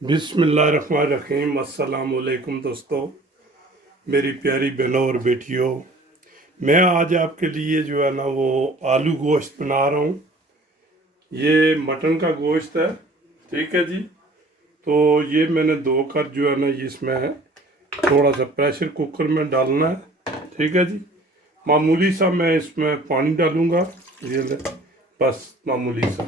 बिस्मिल्लाहिर्रहमानिर्रहीम। अस्सलाम वालेकुम दोस्तों, मेरी प्यारी बहनों और बेटियों। मैं आज आपके लिए जो है ना वो आलू गोश्त बना रहा हूँ। ये मटन का गोश्त है, ठीक है जी। तो ये मैंने धोकर जो है ना इसमें थोड़ा सा प्रेशर कुकर में डालना है, ठीक है जी। मामूली सा मैं इसमें पानी डालूँगा, ये ले, बस मामूली सा,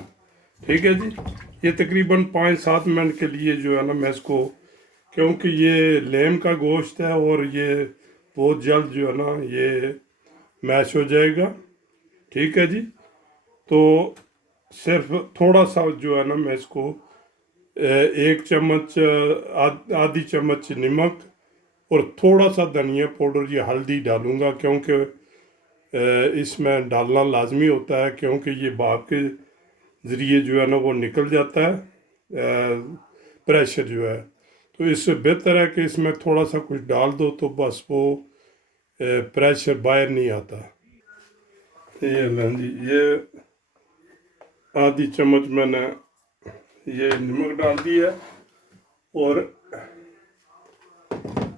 ठीक है जी। ये तकरीबन 5-7 मिनट के लिए जो है ना मैं इसको, क्योंकि ये लेम का गोश्त है और ये बहुत जल्द जो है ना ये मैश हो जाएगा, ठीक है जी। तो सिर्फ थोड़ा सा जो है ना मैं इसको 1 चम्मच आधी चम्मच नमक और थोड़ा सा धनिया पाउडर, ये हल्दी डालूंगा, क्योंकि इसमें डालना लाजमी होता है, क्योंकि ये भाप के ज़रिए जो है ना वो निकल जाता है प्रेशर जो है। तो इससे बेहतर है कि इसमें थोड़ा सा कुछ डाल दो तो बस वो प्रेशर बाहर नहीं आता। ये लें जी, ये आधी चम्मच मैंने ये नमक डाल दी है और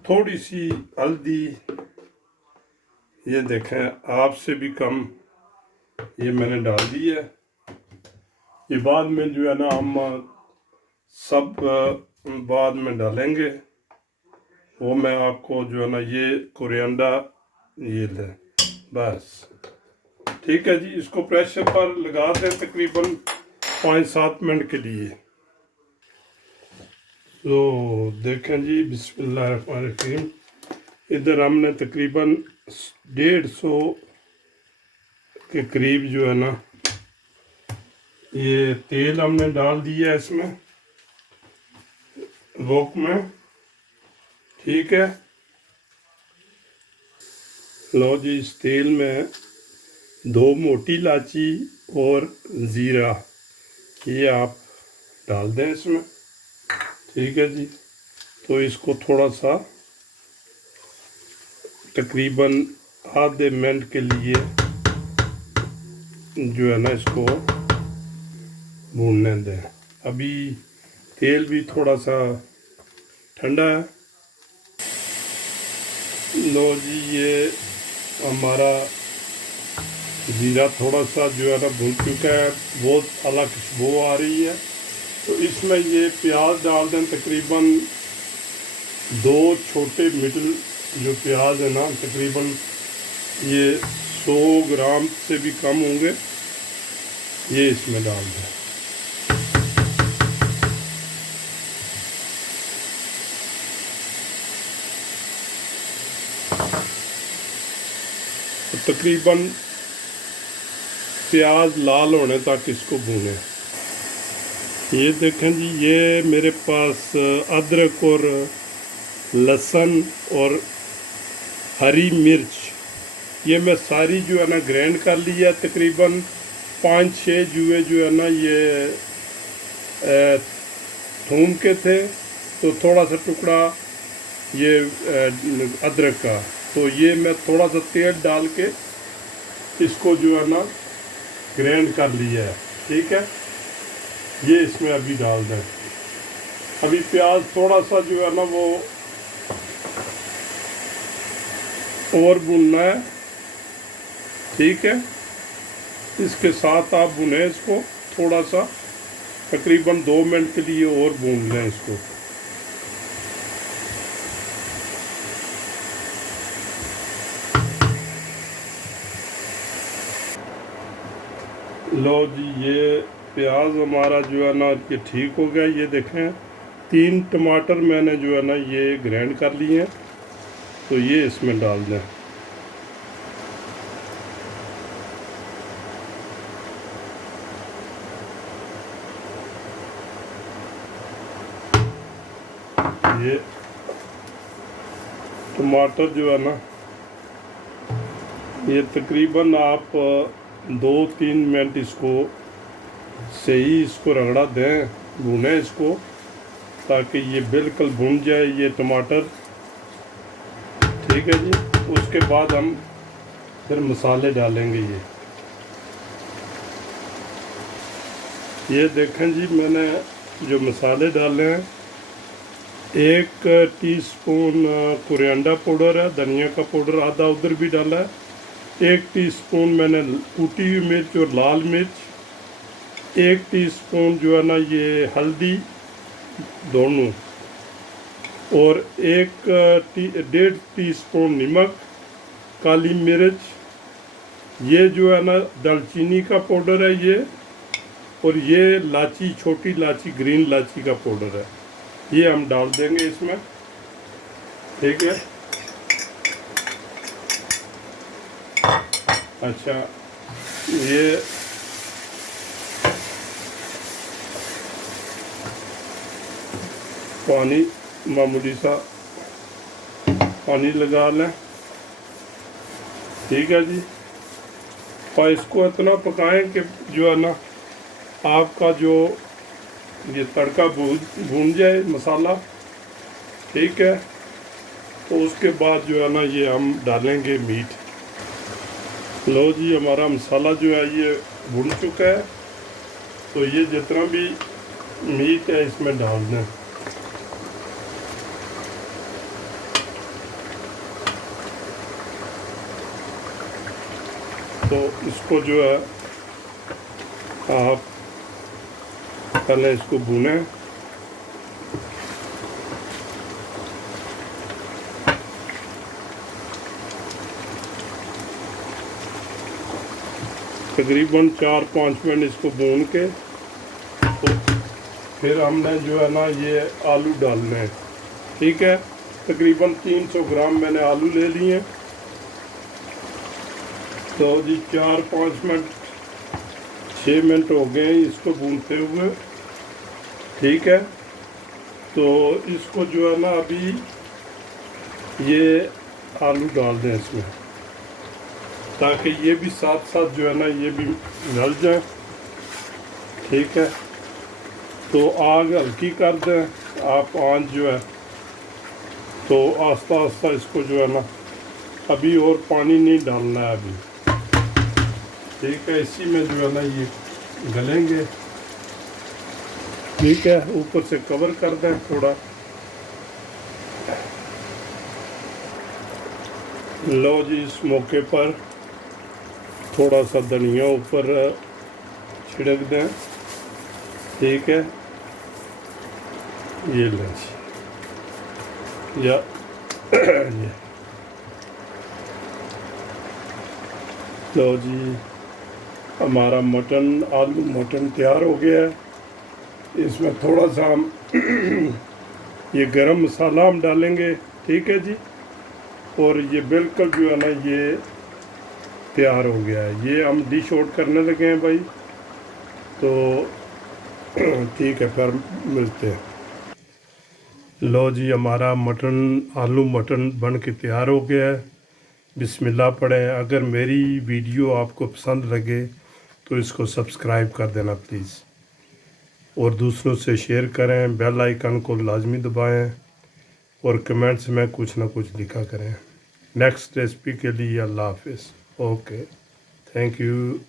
थोड़ी सी हल्दी, ये देखें आपसे भी कम ये मैंने डाल दी है। ये बाद में जो है ना हम सब बाद में डालेंगे, वो मैं आपको जो है ना ये कोरिएंडर ये ले, बस ठीक है जी। इसको प्रेशर पर लगा दें तकरीबन 5-7 मिनट के लिए। तो देखें जी, बिस्मिल्लाहिर्रहमानिर्रहीम। इधर हमने तकरीबन 150 के करीब जो है ना ये तेल हमने डाल दिया है इसमें वोक में, ठीक है। लो जी, इस तेल में 2 मोटी इलायची और ज़ीरा ये आप डाल दें इसमें, ठीक है जी। तो इसको थोड़ा सा तकरीबन आधे मिनट के लिए जो है ना इसको भूनने दें। अभी तेल भी थोड़ा सा ठंडा है। लो जी, ये हमारा ज़ीरा थोड़ा सा जो है ना भून चुका है, बहुत अलग खुशबू आ रही है। तो इसमें ये प्याज डाल दें, तकरीबन 2 छोटे मिडल जो प्याज है ना, तकरीबन ये 100 ग्राम से भी कम होंगे, ये इसमें डाल दें। तो तकरीबन प्याज लाल होने तक इसको भूनें। ये देखें जी, ये मेरे पास अदरक और लहसुन और हरी मिर्च ये मैं सारी जो है ना ग्राइंड कर लिया। तकरीबन 5-6 जुए जो है ना ये थूम के थे, तो थोड़ा सा टुकड़ा ये अदरक का, तो ये मैं थोड़ा सा तेल डाल के इसको जो है ना ग्राइंड कर लिया है, ठीक है। ये इसमें अभी डाल दें। अभी प्याज थोड़ा सा जो है ना वो और भुनना है, ठीक है। इसके साथ आप भुने इसको थोड़ा सा, तकरीबन 2 मिनट के लिए और भून लें इसको। लो जी, ये प्याज हमारा जो है ना ये ठीक हो गया। ये देखें 3 टमाटर मैंने जो है ना ये ग्राइंड कर लिए हैं, तो ये इसमें डाल दें। ये टमाटर जो है ना ये तकरीबन आप 2-3 मिनट इसको सही इसको रगड़ा दें, भुनें इसको, ताकि ये बिल्कुल भुन जाए ये टमाटर, ठीक है जी। उसके बाद हम फिर मसाले डालेंगे। ये देखें जी, मैंने जो मसाले डाले हैं 1 टीस्पून कोरिएंडर पाउडर है, धनिया का पाउडर आधा उधर भी डाला है। 1 टीस्पून मैंने कूटी हुई मिर्च और लाल मिर्च, 1 टीस्पून जो है ना ये हल्दी दोनों, और 1.5 टीस्पून नमक, काली मिर्च, ये जो है ना दालचीनी का पाउडर है ये, और ये लाची, छोटी लाची, ग्रीन लाची का पाउडर है, ये हम डाल देंगे इसमें। ठीक है। अच्छा, ये पानी मामूली सा पानी लगा लें। ठीक है जी। और इसको इतना पकाएं कि जो है ना आपका जो ये तड़का भून जाए मसाला। ठीक है। तो उसके बाद जो है ना ये हम डालेंगे मीट। लो जी, हमारा मसाला जो है ये भुन चुका है, तो ये जितना भी मीट है इसमें डाल दें। तो इसको जो है आप पहले इसको भुनें। तकरीबन 4-5 मिनट इसको भून के, तो फिर हमने जो है ना ये आलू डालने हैं। ठीक है। तकरीबन 300 ग्राम मैंने आलू ले लिए। तो जी 4-5 मिनट 6 मिनट हो गए इसको भूनते हुए। ठीक है। तो इसको जो है ना अभी ये आलू डाल दें इसमें, ताकि ये भी साथ साथ जो है ना ये भी गल जाए। ठीक है। तो आग हल्की कर दें आप, आंच जो है, तो आस्ता आस्ता इसको जो है ना, अभी और पानी नहीं डालना है अभी। ठीक है। इसी में जो है ना ये गलेंगे। ठीक है। ऊपर से कवर कर दें थोड़ा। लो जी, इस मौके पर थोड़ा सा धनिया ऊपर छिड़क दें। ठीक है। ये लें या ये लो जी, हमारा मटन, आलू मटन तैयार हो गया है। इसमें थोड़ा सा हम ये गरम मसाला हम डालेंगे। ठीक है जी। और ये बिल्कुल जो है ना ये तैयार हो गया है। ये हम डिश आउट करने लगे हैं भाई। तो ठीक है, फिर मिलते हैं। लो जी, हमारा मटन, आलू मटन बन के तैयार हो गया है। बिस्मिल्लाह पढ़ें। अगर मेरी वीडियो आपको पसंद लगे तो इसको सब्सक्राइब कर देना प्लीज़, और दूसरों से शेयर करें। बेल आइकन को लाजमी दबाएं, और कमेंट्स में कुछ ना कुछ लिखा करें। नेक्स्ट रेसिपी के लिए अल्लाह हाफिज़। Okay, thank you.